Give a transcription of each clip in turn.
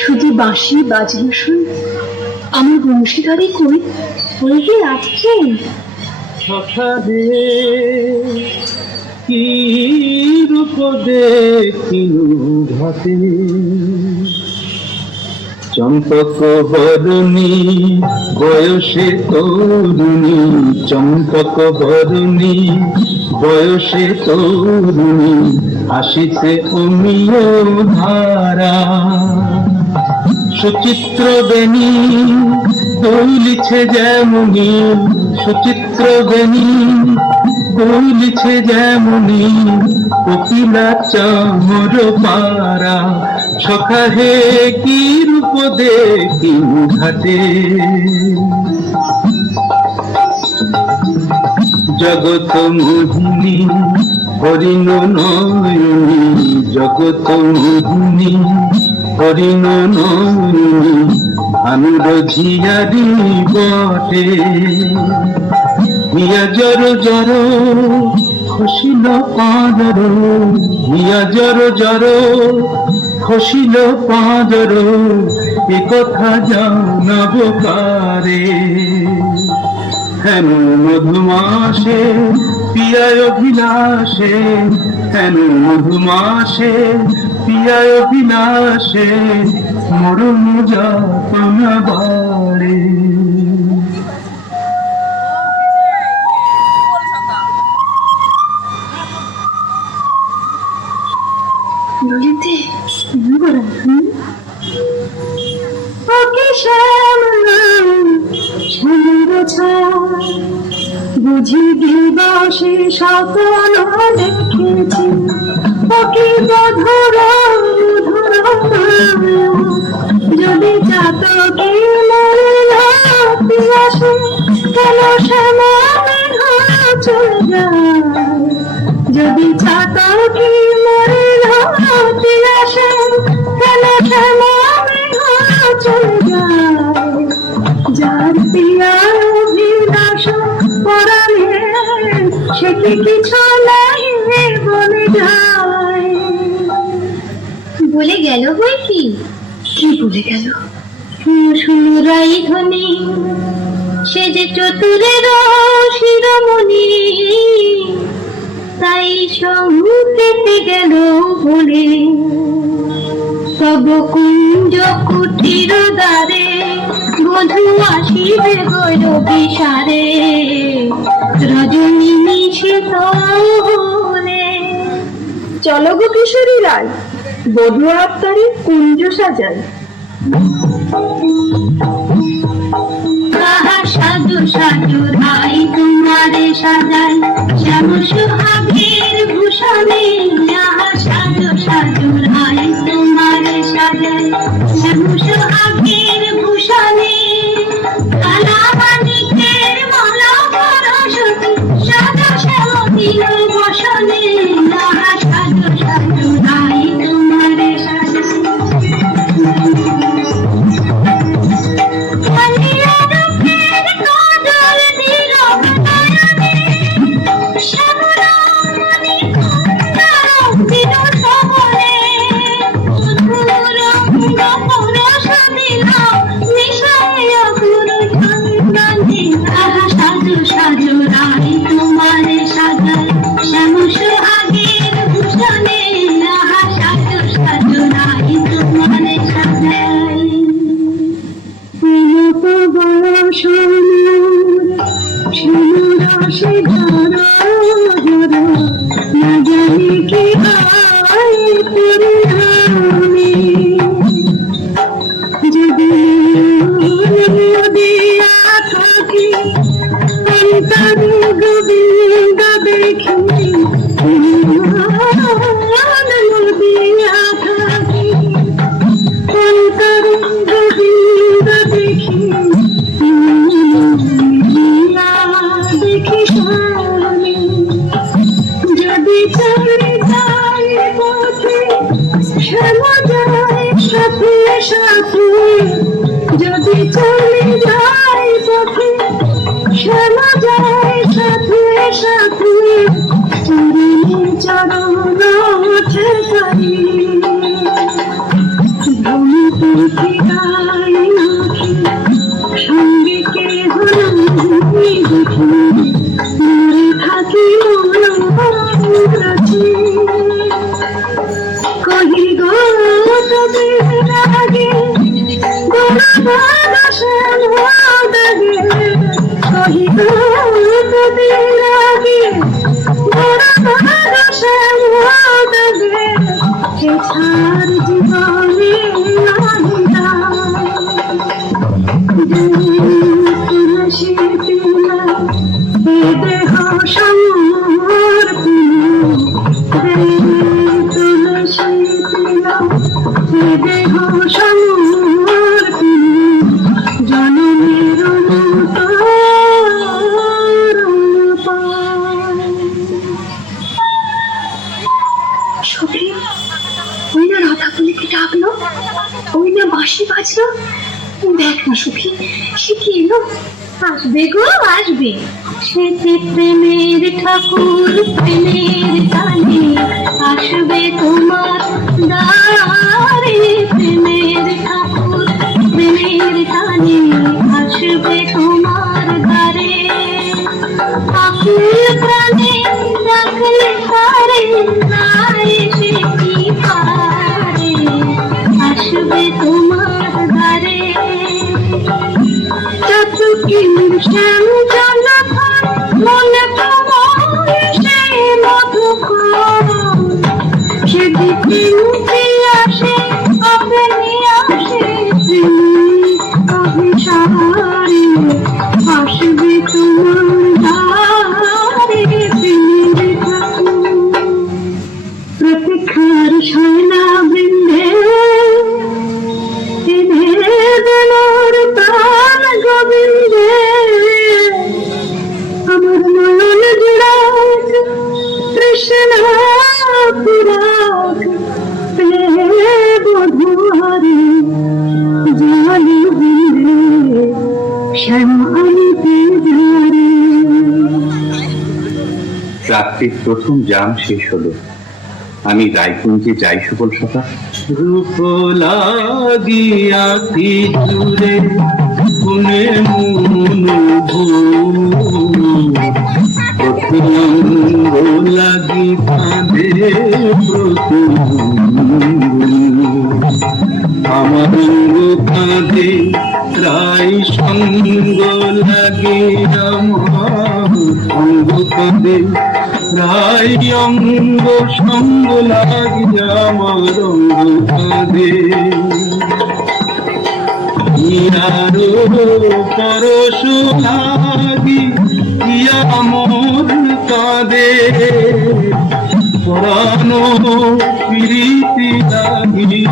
শুধু বাঁশি বাজলো শুন, আমার বংশীধারী কই বলতে আসছেন। সকালে কি রূপ দেখিনু ঘাটে, চম্পক বরণী বয়সে তরুণী, চম্পক বরণী বয়সে তরুণী, আসিছে অমিয় ধারা। সুচিত্র বেণী দৌলিছে যেমনি, সুচিত্র বেণী দৌলিছে যেমনি, কোকিলা চামর পারা। সখা হে কি রূপ দেখি ঘাটে, জগত মোহিনী হরিণ নয়নী, জগত মোহিনী হরিণ নয়নী, আনুর ঝিয়ারি বটে। হিয়া জর জর খসিল পাঁজর, হিয়া জর জর খসিল পাঁজর, এ কথা জানাব কারে। হেন মধুমাসে পিয়ায় অভিলাষে, হেন মধুমাসে পিয়ায় অভিলাষে, মরণ যাতনা বাড়ে। ললিতে ওকে বুঝি দিবসে সকল দেখেছি, ওকে মধুর যদি চাতকে আসে, কেন শ্যামা চলে যায়, যদি চাতকে আসে, কেন শ্যামা চলে যায়। যার পিয়ার অভিলাষ পরাণে, সে কি কিছু নাই বলে যায়। বলে গেল বই কি, কি বলে গেল? সুরাই ধ্বনি সে যে চতুরের শিরোমণি, তাই সংকেতে গেল বলে। তব কুঞ্জ কুটির দ্বারে বধূ আসিবে গৈরবিসারে, রজনী নিশিত হলে। চলো গো কিশোরী রায়, বধূ আত্মারে কুঞ্জ সাজাই। সাধু সাধু রাই তোমারে সাজাই, শ্যাম সুহাগের ভূষণে। সাধু সাধু রাই তোমারে সাজাই, শ্যাম সুহাগের ভূষণে। কালা মানিকের মালা পরশতি, সাদা শ্যামতির বসনে। সাধু সাধু রাই তোমারে সাজাই। শ্যামলা সমুরসে ধরো ধরো না জানি কি হয় পরিণামে যদি নদিয়া থাকি অন্তর গোবিন্দ দেখি নদিয়া থাকি অন্তর গোবিন্দ দেখি দেখি স্বামী যদি চলে যায় পথে শ্যামা যায় সাথে সাথে যদি চলে যায় পথে শ্যামা যায় সাথে সাথে চরণে চরণ ঠেকাই ভূমি পথিকাই নাকি সঙ্গে কে হলো দেখি মরে থাকি মনোরথে কহি গো তবে রাগে গোড়া শ্যামদাগে কহি গো তবে রাগে গোড়া শ্যামদাগে হে ছাড় জীবনে নাহিদা তুলসী তিলা এ দেহ সমর্পণ তুলসী তিলা এ দেহ সমর্পণ জনমের সখী ওই না রাধা বলিকে ডাকলো ওই না বাঁশি বাজলো দেখ না সখী সে কি এলো আসবে গো আসবে সে প্রেমের ঠাকুর প্রেমের টানে আসবে তোমার দ্বারে প্রেমের ঠাকুর প্রেমের টানে আসবে তোমার দ্বারে আকুল প্রাণে ডাকলে পারে না এসে কি পারে আসবে তোমার দ্বারে চতুকির শ্যাম জলধর মনে তোমার সেই মধুকর সে দিকে উঠে আসে অগ্নি আসে অভিসারে আসবে তোমার দ্বারে প্রেমের ঠাকুর প্রতীক্ষার শয়না বৃন্দে গোবিন্দে আমার নয়ন জুড়াক কৃষ্ণ পুরাক বধুহারে জানি বিন্দে শ্যামালিতে ধারে। রাত্রির প্রথম জাম শেষ হলো। আমি রায়কুঞ্জে যাই সুবল সখা। রূপ লাগিয়া কি জুড়ে কোনে মন প্রতিরঙ্গ লাগি কাঁদে আমার কাঁদে রায় সঙ্গ লাগে আমার অঙ্গ কাঁদে রায় অঙ্গ সঙ্গ লাগে আমার অঙ্গ কাঁদে ইয়ারো পরশু লাগি ইয়া মোর কাঁদে পরানো প্রীতি লাগি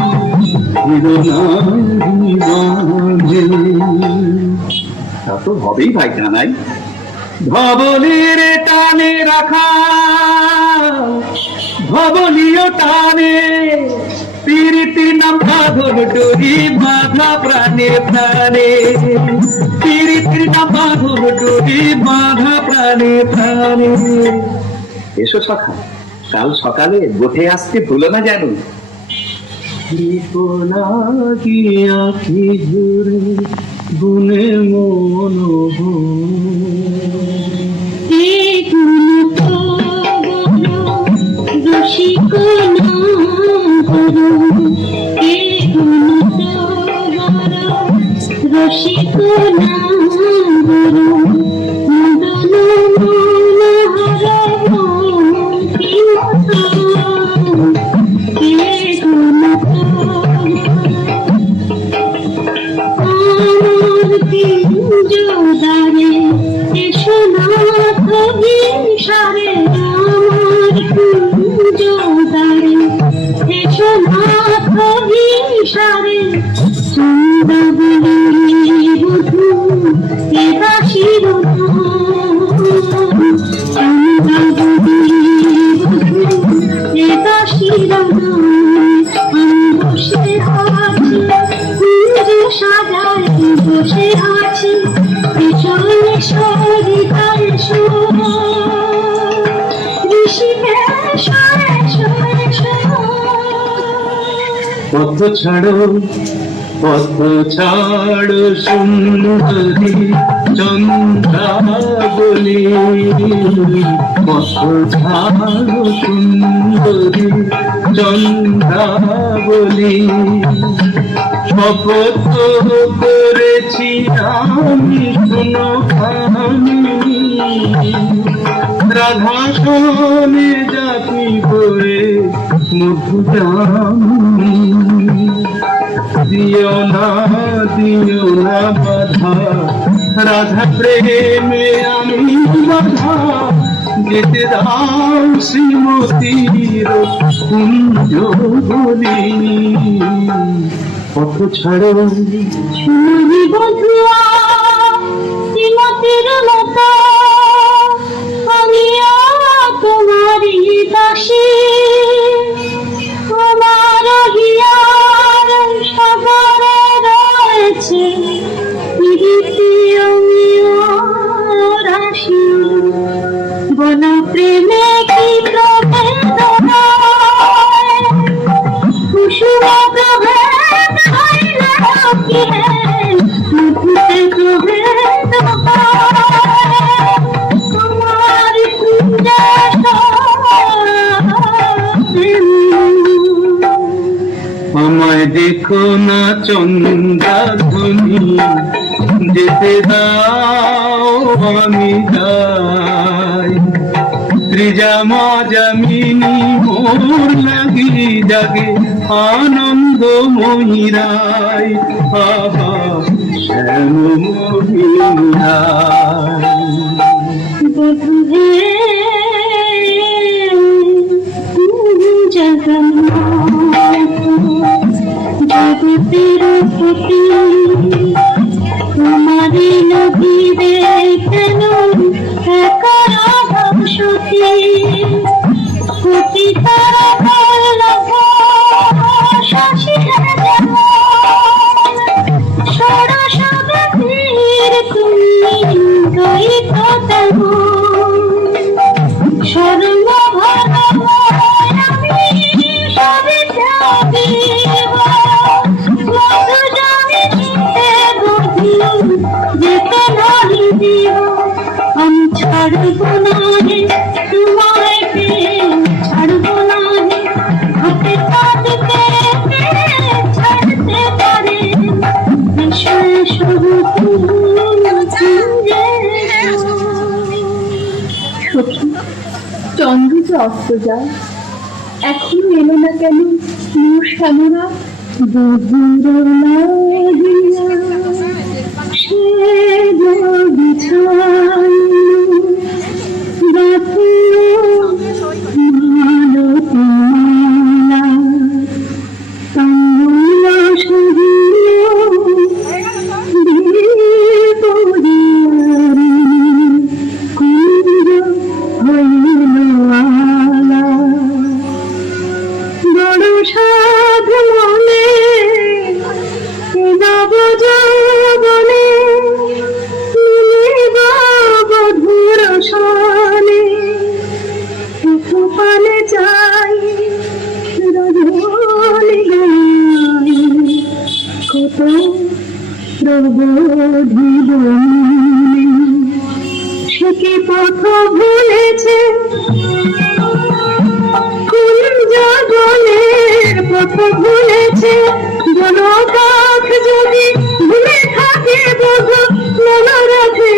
তা তো হবেই ভাই জানাই। ভবনের টানে রাখা ভবনীয় টানে প্রীতি নাম বাঁধন ডোরি বাঁধা প্রাণে প্রাণে প্রীতি নাম বাঁধন ডোরি বাঁধা প্রাণে প্রাণে। এসো সখা, কাল সকালে গোঠে আসতে ভুলো না যেন। লাগিয়া কি জুড়ে গুনে মন রসিক রসিক বসে আছি পিছনে সরিতার পথ ছাড়ো সুন্দরী চন্দ্রাবলী, পথ ছাড়ো সুন্দরী চন্দ্রাবলী। শপথ করেছি আমি কোনো রাধা সনে জাতি করে মধুজামি। দিও না বাধা রাধা প্রেমে আমি বাধা, যেতে দাও শ্রীমতীর কুঞ্জ বলি। পথ ছাড়ো শুনি বধুয়া শ্রীমতীর মতো আমিও তোমারই দাসী। আমার হিয়ার সাগরে রয়েছে প্রীতি রাশি, বন প্রেমে কি প্রভেদ কুসুম প্রভেদ হইলে কি মুখে প্রভেদ তোমার কুঞ্জে আমায় দেখো না চন্দ্রাধ্বনি, যেতে দাও আমি যাই। ত্রিজা মাজামিনী মোর লাগি জাগে আনন্দ মহিরাই, আহা শ্যাম মহিরাই। জগতের প্রতি তোমারি নদীরে কেন সতী প্রতি তারা বল্লভ শশীর ষোড়শ গতির তুমি গীত আমি ছাড়বো না রে তোমায় ছাড়বো না রে, হাতে কাঁদতে ছাড়তে পারে চন্দ্র যে অস্ত যায়, এখনো এলো না কেন প্রিয় শ্যামরা? সে কি পথ ভুলেছে, কুঞ্জ জলের পথ ভুলেছে। বন কাঠ যদি ভুলে থাকে বধু মনোরথে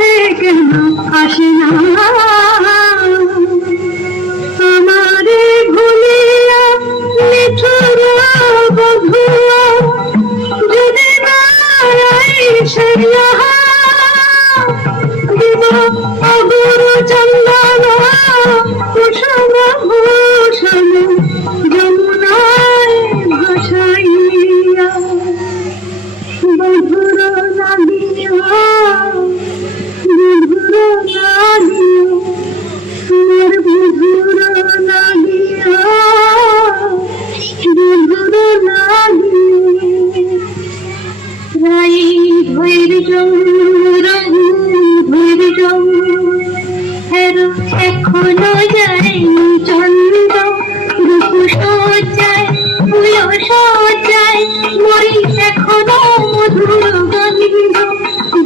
সজ্জায় মরি এখনো মধুর গন্ধ,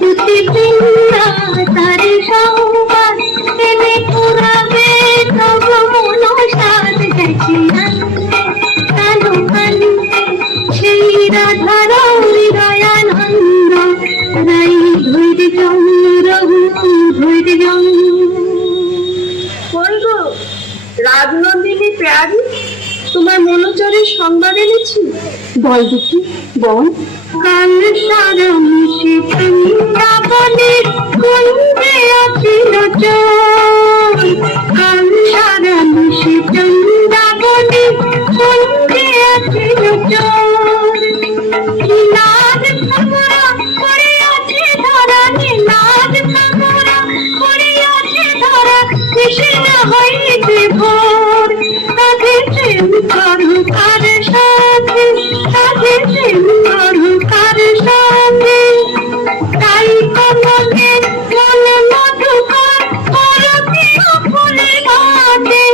দুটি বৃন্দা তারে সংবাদ এনে পুরাবে তব মনসাদ, দেখি আনন্দে কালো কালিতে সেই রাধার হৃদয়ানন্দ, রাই ধৈর্য রঘু ধৈর্য। বলবো রাজনন্দিনী প্যারি, তোমার মনোচরের সংবাদ এনেছি। বল দেখি, বল। কাল সারম সে বৃন্দাবনের কুঞ্জে আছিল চোর, কাল সারম সে বৃন্দাবনের কুঞ্জে আছিল চোর। নীলাদ ভ্রমরা করিয়াছে ধরা, নীলাদ ভ্রমরা করিয়াছে ধরা, কৃষ্ণ হইতে ভোর। তাকে প্রেম করু কার সাথে, তাকে প্রেম করু কার সাথে, তাই কমলের মন মধুকর করতে ফুলে ঘাটে।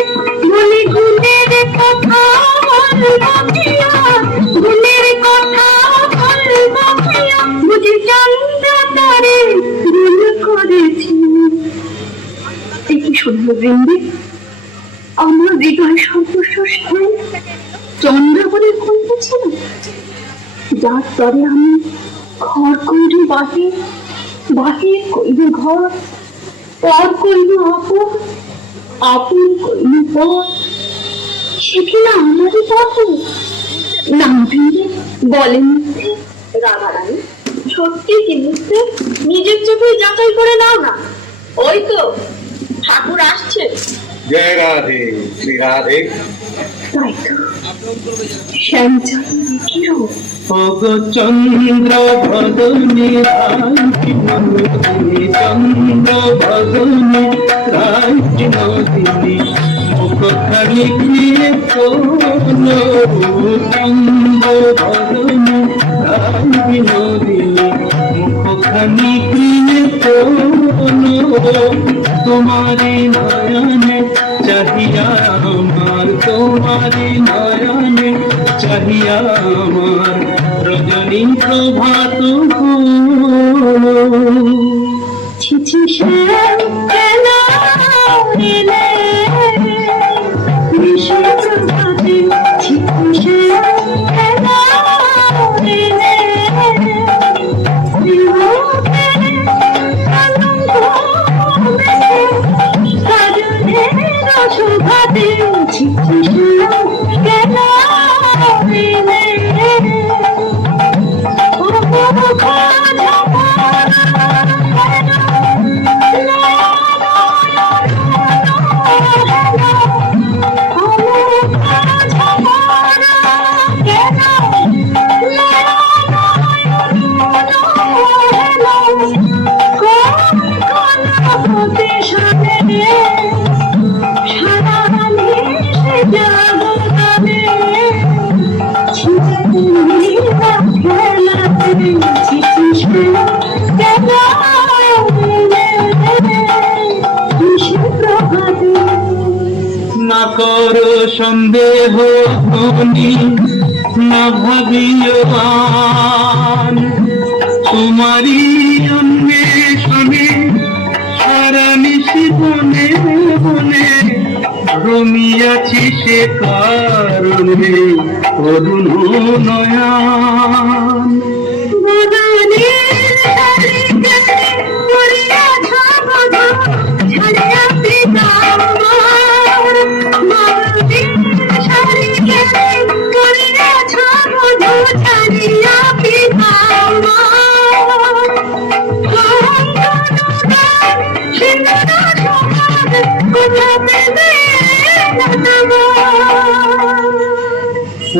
বলি গুণের কথা বলবো কিয়া, গুণের কথা বলবো কিয়া, বুঝি চন্দ্র তারে গুণ করেছি। কি শুনল বৃন্দে, আমার হৃদয় সর্বস্বস্থান চন্দ্র বলে কইতেছিল, যার তরে আমি ঘর কইল বাহির, বাহির কইল ঘর, পর কইল আপন, আপন কইল পর। সে কিনা আমারই পথ। নাম বৃন্দে বলেন মিথ্যে। রাধারানী সত্যি কি মিথ্যে নিজের চোখে যাচাই করে নাও না। ওই তো ঠাকুর আসছে। জয় রাধে, শ্রী রাধে। তাই তো শ্যামচাঁদ কিরো ওগো চন্দ্র ভগনি রাজনন্দিনী, চন্দ্র ভগনি রাজনন্দিনী, মুখখানি দিয়ে চন্দ্র ভগনি রাজনন্দিনী, মুখখানি দিয়ে তোমারি নয়নে চাহিয়া আমার, তোমারি নয়নে চাহিয়া আমার, রজনী প্রভাত ছিছি শ্যাম কেন এলে, নিশি প্রভাতে ছিছি শ্যাম কেন এলে, শ্রীমুখের কলঙ্ক মেলে, কারণের শোভাতে ছিছি শ্যাম কেন এলে। না করো সন্দেহ ধনী, না ভাবিও আন, তোমারই অন্বেষণে সারা নিশি বনে বনে রমিয়াছি, সে কারণে করুণ নয়ন।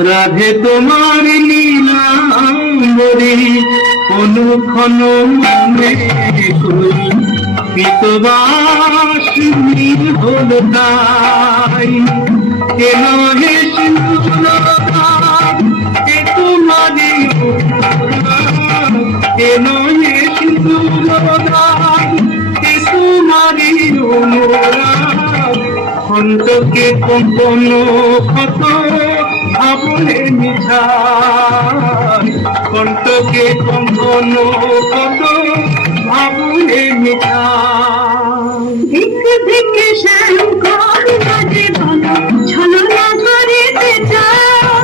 রাধে তোমার নীলাম্বরী অনুক্ষণ মনে করি, পিতবাস নীল হল তাই, কেন হে সিন্ধুরাগ এ তোমারি, কেন হে সিন্ধুরাগ এ তোমারি অনুরাগ, অন্তকে কম্পন ক্ষত ভাবলে মিঠাই কণ্ঠকে কঙ্কন কত ভাবলে মিঠাই ভিক্ষে ভিক্ষে শ্যাম কর বাজে বলো ছলনা করিতে চাও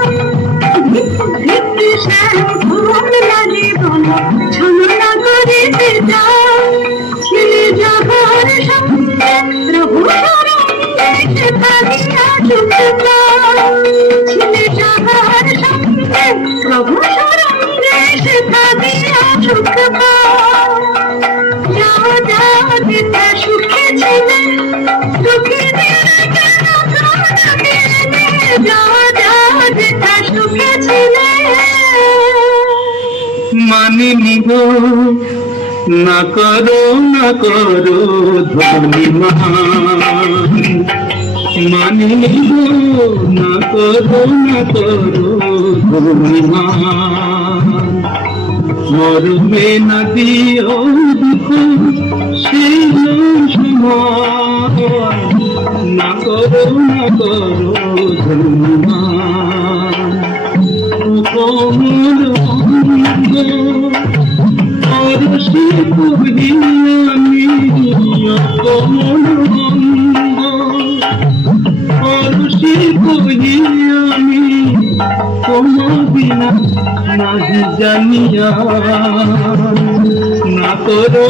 ভিক্ষে ভিক্ষে শ্যাম কর বাজে বলো ছলনা করিতে চাও ছেলে যাবার সঙ্গে প্রভু সরঙ্গে সে থাকিয়া চুকে যাও ছেলে যাবার সঙ্গে প্রভু সরঙ্গে সে থাকিয়া চুকে যাও যাও যাও যেতে সুখে ছিলে সুখে দিলে কেন কাঁদবে যাও যাও যেতে সুখে ছিলে মানিনি গো না করো ধনিমান মানিনি গো না করো ধনিমান মরবে না দিও দুঃখ সেই সময় না করো ধনিমান কোমল অঙ্গ অরসি কবি আমি কোমল অঙ্গ অরসি কবি আমি কোমবিনা নাহি জানিয়া না করো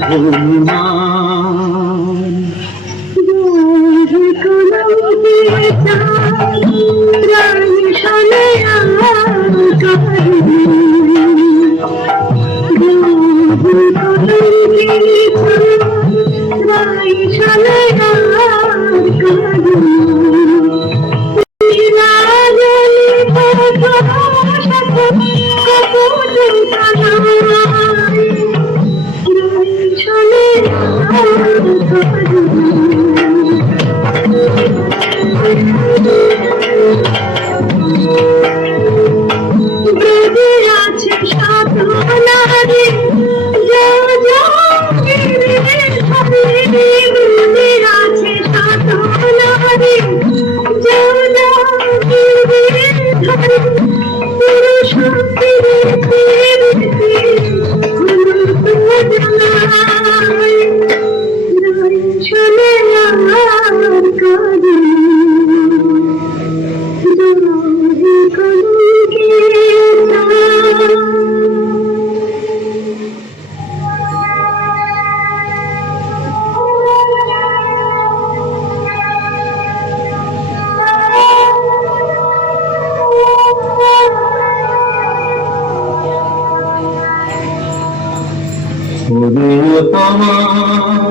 ধনিমান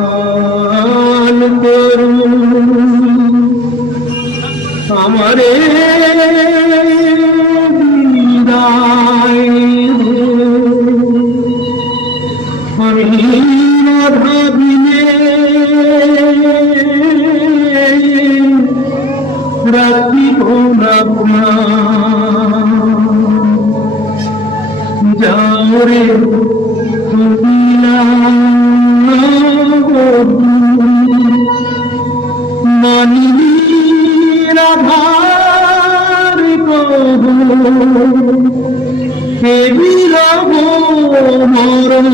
পাল করু আমারে বিদায় আমি রাধা বিনে রাখিব না যাও রে মানিনি রাধার কবু দেবী রব মরণ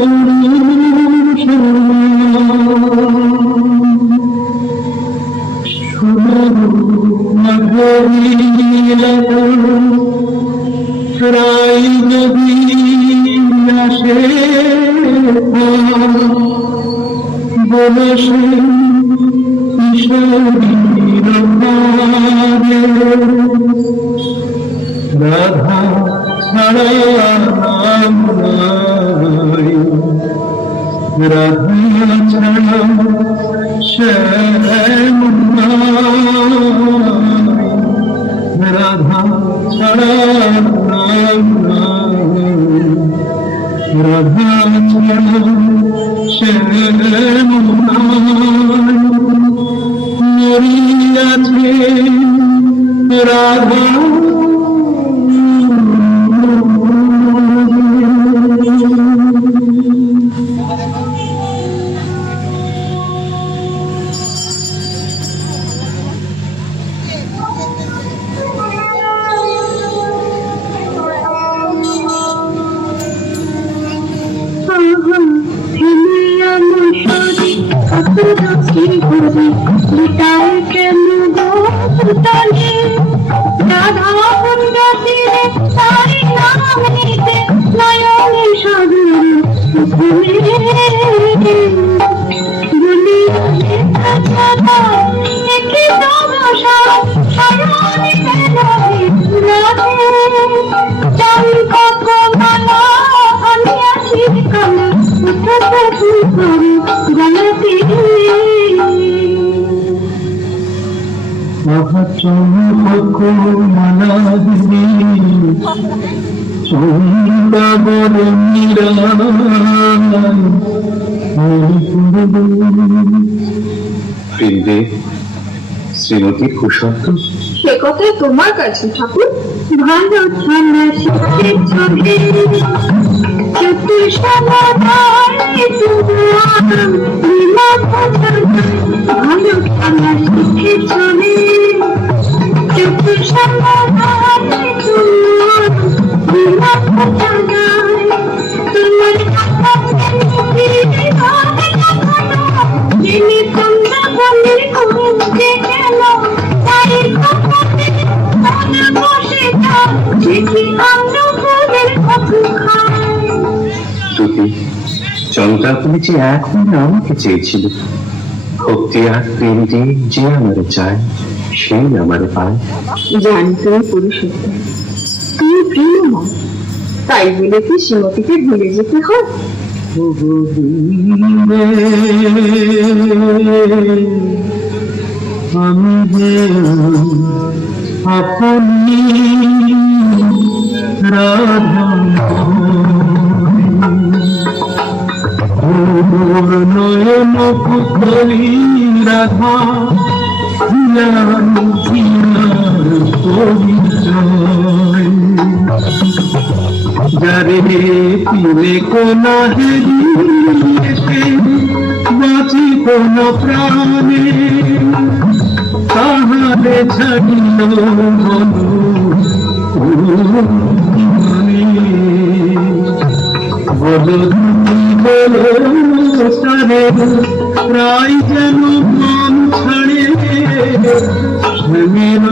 রাই যদি আসে বলসে রাধা ছাড়া নাম নাই রাধা ছাড়া শ্যাম নাই রাধা ছাড়া নাম নাই রাধা ছাড়া শ্যাম মরিয়াছে রাধা করি বিটায় কেন গোতলে রাধা বন্দাসিরে তারি নাম নিতে নয়নে সাগর ভুলে বলি রাধা একে তমসা সায়নি বেলাহে রাধে চাল কত মালা আমি আসি কালা উঠতে তুই করি গলাতে চমক মালাদি চন্দাবর ফিরবে শ্রীমতী কুশন্ত। সে কথা তোমার কাছে ঠাকুর। ভালো ঠান্ডা শীতের ছবি চতুর সমাধানে তোমার ভালো ঠান্ডা শীতের ছবি চতুর সমাধানে তোমার যিনি তোমরা বলে করতে গেল তাই বসে দেখি আমরা খাই। তুতি চন্দ্রা, তুমি যে এখন আমাকে চেয়েছিলে, ভক্তি আর প্রেম দিয়ে যে আমারে চায় সেই আমারে পায়। জানি তুমি পুরুষোত্তম, তুমি প্রিয়ময়, তাই বলে কি শ্রীমতীকে ভুলে যেতে হয়? আমি যে আপনি রাধা নয়ন পুত্রী রাধা পরিচয় যারে পিলে কোনা হেরিয়েছে বাঁচি কোন প্রাণে তাহারে ছাড়িল বলো বলো তারে প্রায় যেন মন ছাড়ে স্বামীর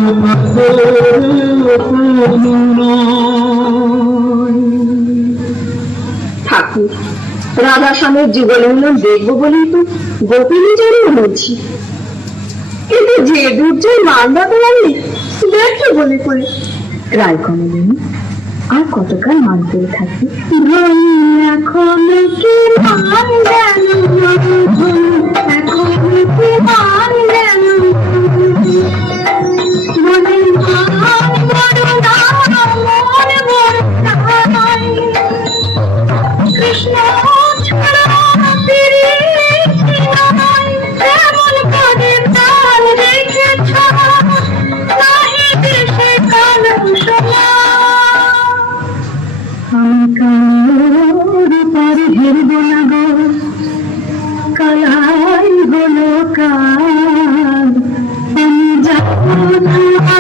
ঠাকুর, রাধা স্বামীর যুগল মিলন দেখবো বলেই তো গোপিনী জন্ম বলছি, কিন্তু যে দুর্জয় মানবাতে পারলে দেখে বলে করে রায় কমলেন আর কতকাল মান করে থাকি। এখন কি মান গেল, এখন কি মান গেল বলে মান বড় না মন বড় নাই। কৃষ্ণ ছাড়া প্রীতি নাই, এমন পদে প্রাণ রেখেছ নাহি দেশে কাল সময়। আমি কালোর পরে হেরব না গো, কালাই হলো কাল, আমি যাবো না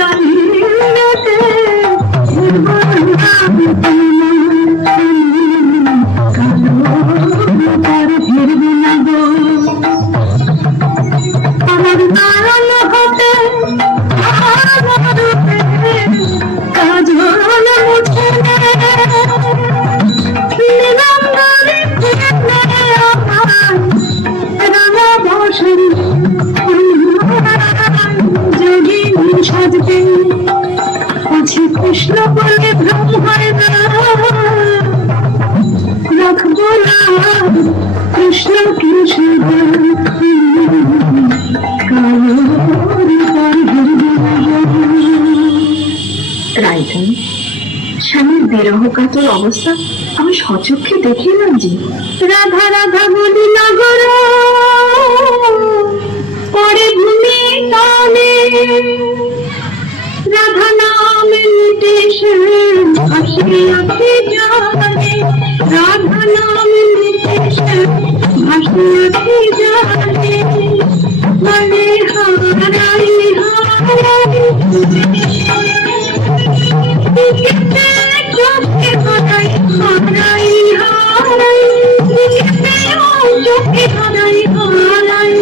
কালিতে হেরব না কালোর হেরব না গো। আমার দাঁড়ান হতে কাজল মুছে রাঙা বসে যোগিনী সাজবে আছে কৃষ্ণ বলে ভ্রম হয় না, রাখবো না কৃষ্ণ কৃষ্ণ রাইজন স্বামীর বিরহ কাতর অবস্থা আমি সচক্ষে দেখিলাম যে রাধা রাধা বলি নগর পরে ভূমি তালে রাধা নামে মিটেছে ভাসিয়াছে জানে, রাধা নামে মিটেছে ভাসিয়াছে জানে, মানে হারাই হারাই চোখে হারাই হারাই হারাই চোখে হারাই হারাই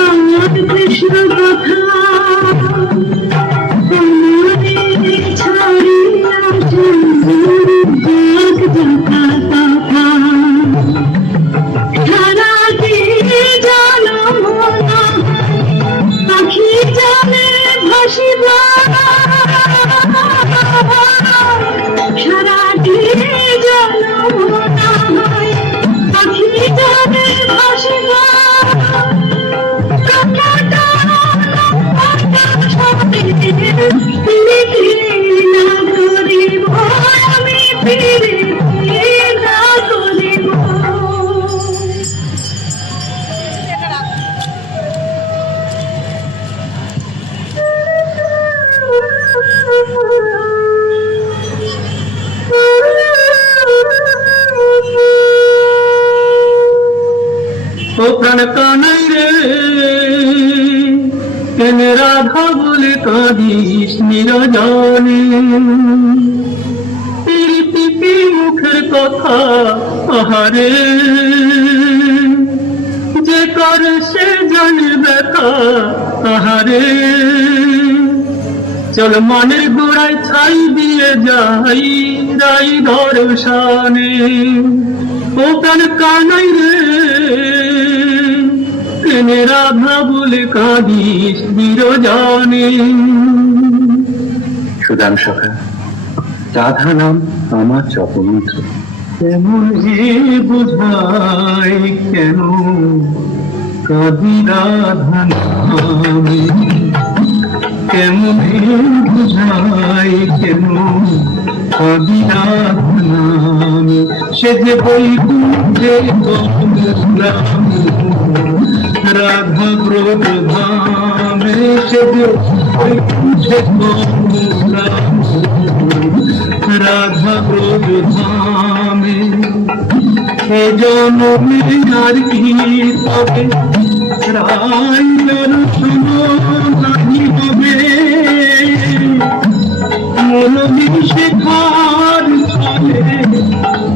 আমার কৃষ্ণ কথা ছাড়িয়া সারা দিয়ে জানো পাখি জানে ভাসিবা সারা দিয়ে জানো পাখি জানে ভাসিবা আমি ফিরে না করিব ও প্রাণ কানাই রে কেনে রাধা বলে কাঁদিস নিরজনে পিপি মুখের কথা আহারে যে করে সে জানে ব্যথা আহারে চল মনের গোড়ায় ছাই দিয়ে যাই রাই দর্শনে ও প্রাণ কানাই রে কেনে রাধা বলে কাঁদিস বিরজনে। সুদাম সখা, রাধা নাম আমার জপমন্ত্র। কেমন যে বুঝাই কেন কাঁদি রাধা নামে, কেমন বুঝাই কেন কাঁদি রাধা নামে, সে যে বৈকুণ্ঠে রাধা ব্রত ধামে, সে যে বৈকুণ্ঠে রাধা ব্রত ধামে, এ জন্মে আর কি তবে রাই দর্শন নাহি হবে, মনমি শেখার ছলে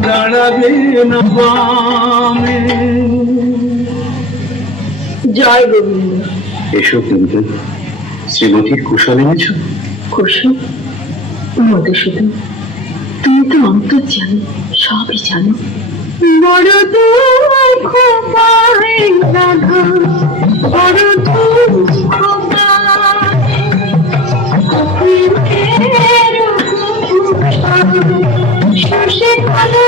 দাঁড়াবে না বামে। জয় গোবিন্দ। এসব কিন্তু শ্রীমতীর কুশল এনেছ? কুশল? মধুসূদন, তুমি তো অন্তর জানো, সবই জানো। বড় দুঃখ পাই রাধা, বড় দুঃখ শশে ভালো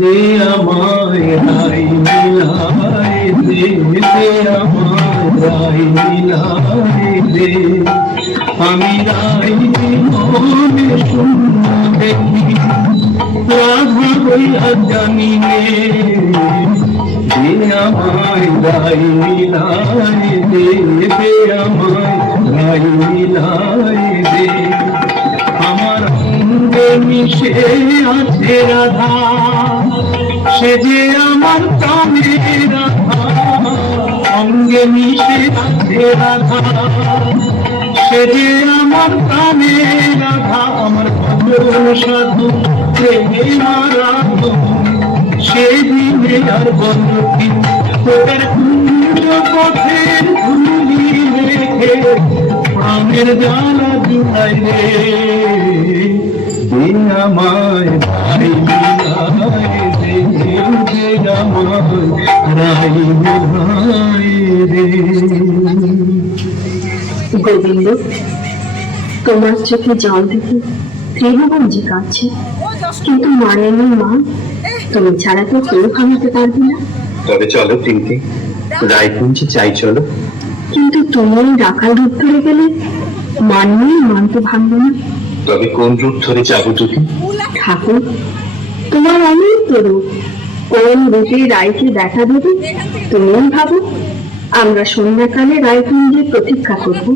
দে আমায় রাই মিলাই দে, দে আমায় রাই মিলাই দে, আমি রাই মনে শূন্য দেখি রাধা বইয়া জানি নে, দে আমায় রাই মিলাই দে, দে আমায় রাই মিলাই দে, আমার অঙ্গে মিশে আছে রাধা, সে যে আমার প্রাণের রাধা, অঙ্গে মিশে আছে রাধা, সে যে আমার প্রাণের রাধা, আমার ভজন সাধু প্রেমে আরাধন, সে দিনে আর বন্ধি তোদের কুঞ্জ পথের ধুলি রেখে প্রাণের জ্বালা জুড়াই রে, দিন আমায় ভাই মিলাই দে, দিন আমায় রাই মিলাই রে। গোবিন্দ, তোমার চোখে জল দেখে ত্রিভুবন যে কাঁদছে, কিন্তু মানেনি মা, তুমি ছাড়া তো কেউ ভাঙাতে পারবে না। তবে চলো তিনটি রায়কুঞ্জে চাই চলো। কিন্তু তুমি ওই রাখাল রূপ ধরে গেলে মানলেই মান তো ভাঙবে না। তবে কোন রূপ ধরে যাবো তুমি? ঠাকুর, তোমার অনেক রূপ, কোন রূপে রায়কে দেখা দেবে তুমিই ভাবো। আমরা সন্ধ্যাকালে রায়কুঞ্জে প্রতীক্ষা করব।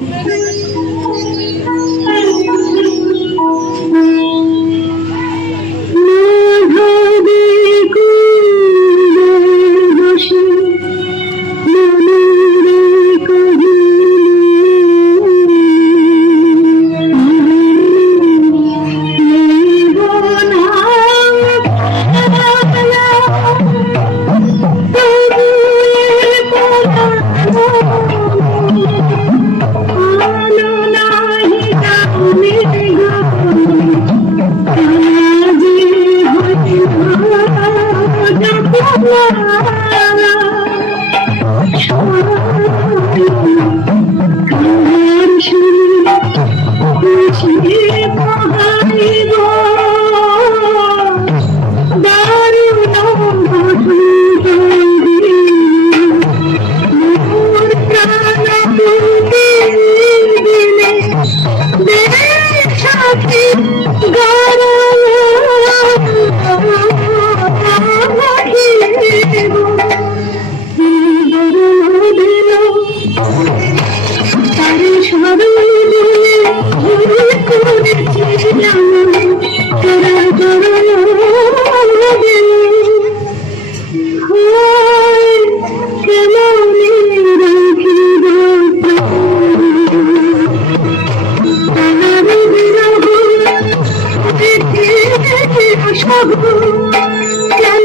কেন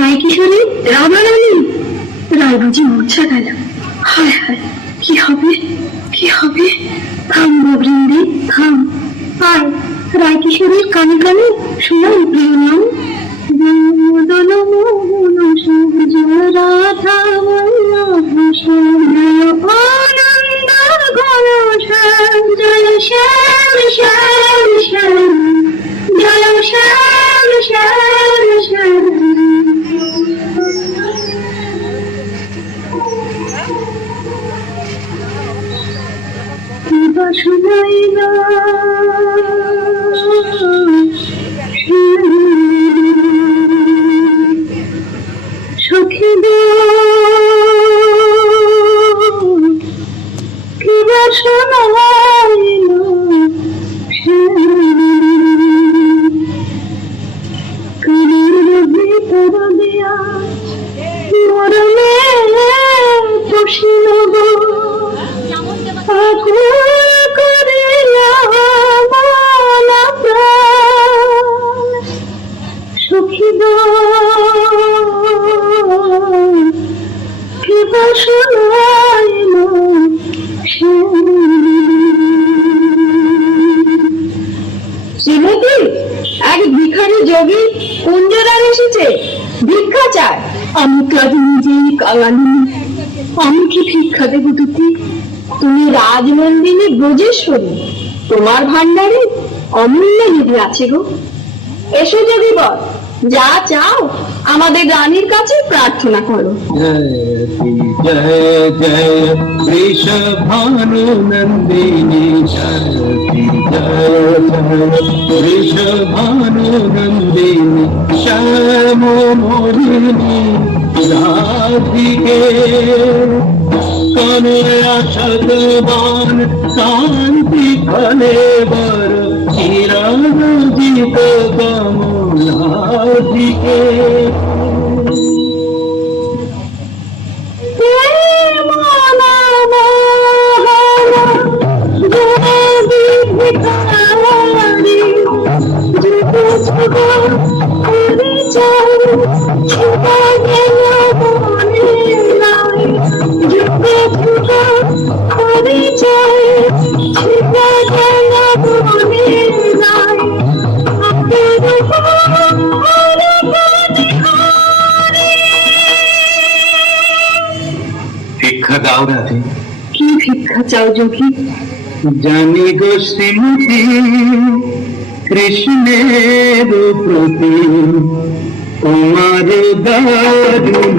রায় কিশোরী রাধারানী রায় বুঝি মূর্ছা গেল। হায় হায়, কি হবে কি হবে? থাম বৃন্দে থাম, আয় রায় কিশোরীর কানে কানে শোনাই প্রিয় নাম। দল মোহন সূর্য রাধা আনন্দ ঘন জয় শ্যাম শ্যাম শ্যাম জয় শ্যাম শ্যাম শ্যাম। শোনাই না সখী কিবা শোনাই না কানের ভিতর দিয়া মরমে পশিল গো আকুল করিয়া মনা প্রাণ। সখী গো কিবা শোনাইল শ্রীমতী, এক ভিখারি যোগী কুঞ্জরান এসেছে, ভিক্ষা চায়। আমি কাজ নিজেই কাঙালি, আমি কি ভিক্ষা দেব দুটি? তুমি রাজনন্দিনী ব্রজেশ্বরী, তোমার ভান্ডারে অমূল্য নিধি আছে গো। এসো যদি বল, যা চাও আমাদের রানীর কাছে প্রার্থনা করো। জয় জয় বৃষভানু নন্দিনী শক্তি, জয় জয় বৃষভানু নন্দিনী শ্যাম মোহিনী রাধিকে কনয়া শতবান কান্তি ফলে বর চিরঞ্জিত কমলাধিকে। ভিক্ষা দাও রাধে। কি ভিক্ষা চাও যোগী? জানি গো শ্রীমতী কৃষ্ণের প্রতি তোমার দারুণ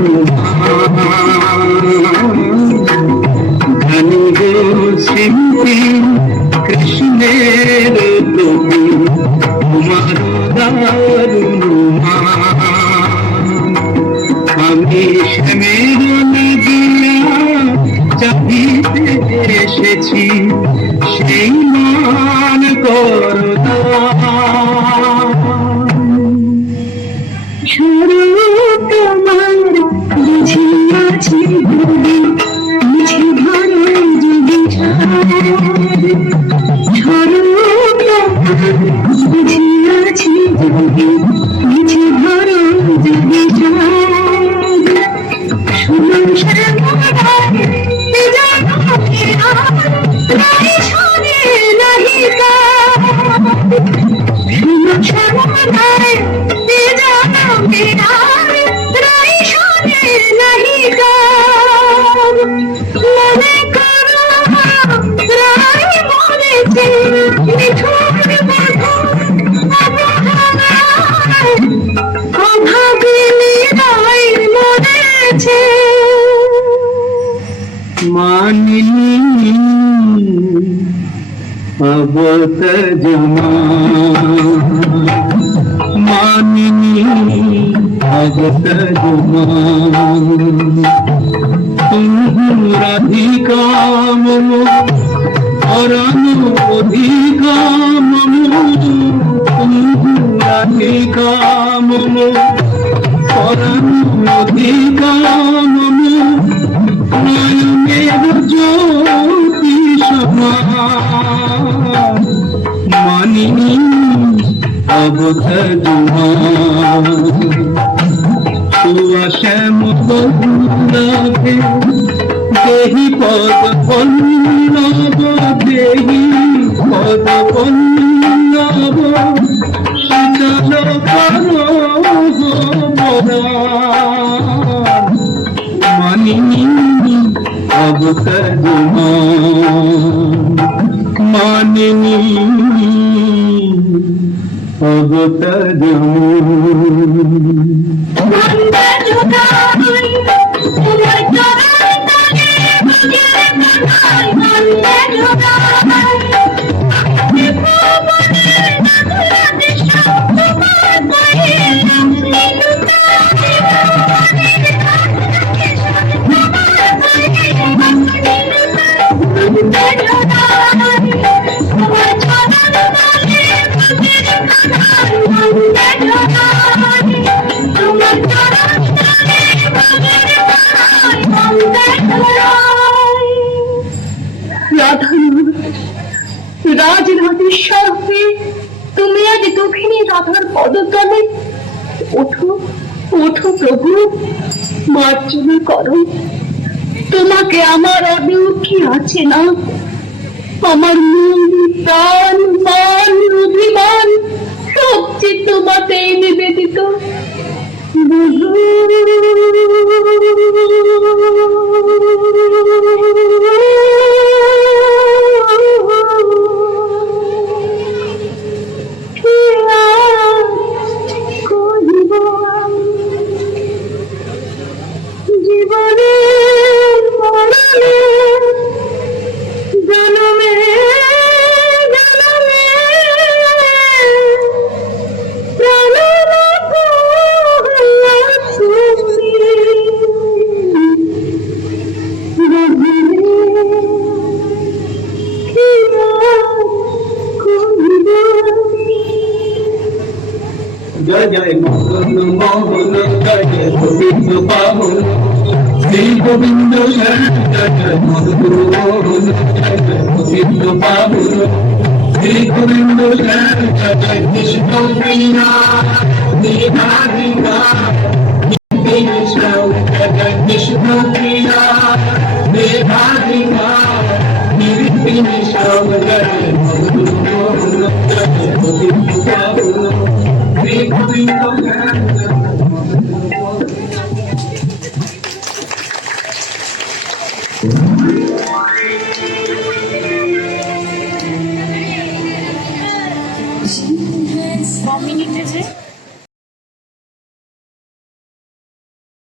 জানি গো শ্রীমতী কৃষ্ণের প্রতি তোমার দারুণ আমি শ্যামের নদিয়া চাহিতে এসেছি, সেই মান করো স্বরূপ তোমার বুঝিয়াছি ভুলি, মিছে ধরো যদি স্বরূপ তোমার বুঝিয়াছি ভুলি, মিছে ধরো যদি শুনো मानिनी अब तजमा मानिनी अब तजमा तुम राधिका मम अराधिका मम तुम राधिका मम अराधिका मम नयनेर ज्योति समा मानिनी अब तजुमा तुआ श्याम बहुलाभे देहि पद पल्लव देहि पद पल्लव শীতল করো মানিনি অবতরমা মানিনি রাজরাজেশ্বর হয়ে তুমি আজ দুঃখিনী রাধার পদতলে ওঠো ওঠো প্রভু, মার্জনা করো। তোমাকে আমার আদেও কি আছে না? আমার মন প্রাণ মান অভিমান সবচেয়ে তোমাতেই নিবেদিত। জয় জয় মোহন মোহন জয় গোবিন্দ পাবন শ্রী গোবিন্দ শরণ জয় মধুর মোহন জয় গোবিন্দ পাবন শ্রী গোবিন্দ শরণ জয় কৃষ্ণ প্রিয়া নিধারিকা কৃষ্ণ জয় কৃষ্ণ প্রিয়া নিধারিকা কৃষ্ণ জয় মধুর মোহন জয় গোবিন্দ পাবন মিনিটে যে